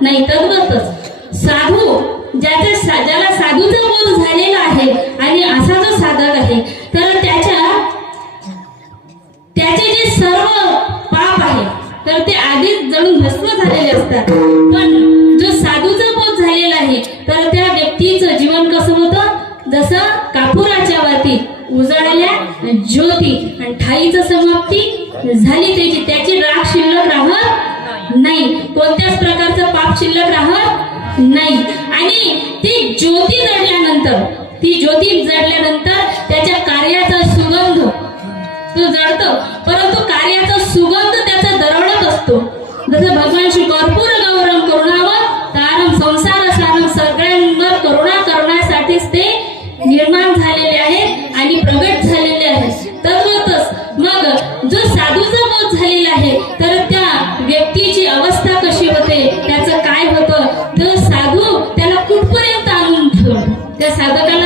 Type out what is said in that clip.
नाही. तद्वतच साधू ज्याला साधूचा बोध झालेला आहे आणि असा जो साधक आहे तर त्याचे जे सर्व पाप आहे तर ते आधीच जळून भस्म झालेले असतात. पण जो साधूचा बोध झालेला आहे तर त्या व्यक्तीचं जीवन कसं होतं, जसं कापुराच्या वातीत उजाडल्या ज्योती आणि ठाईचं समाप्ती झाली, त्याची राख शिल्लक राहत नाही, कोणत्याच प्रकारचं पाप शिल्लक राहत नाही. आणि ती ज्योती जडल्यानंतर त्याच्या कार्याचा सुगंध तो जळतो, परंतु कार्याचा सुगंध त्याचा दरवळत असतो. जसं भगवान श्री कर्पूर गौरम करुणावं तारम संसार सारम, सगळ्यांवर करुणा करण्यासाठीच ते निर्माण झालेले आहेत आणि प्रगट झालेले आहेत. तद्वतच मग जो साधूचा बोध झालेला आहे तर त्या व्यक्तीची अवस्था कशी होते, त्याचं काय होतं, तो साधू त्याला कुठपर्यंत आणून ठेवतो, त्या साधकाला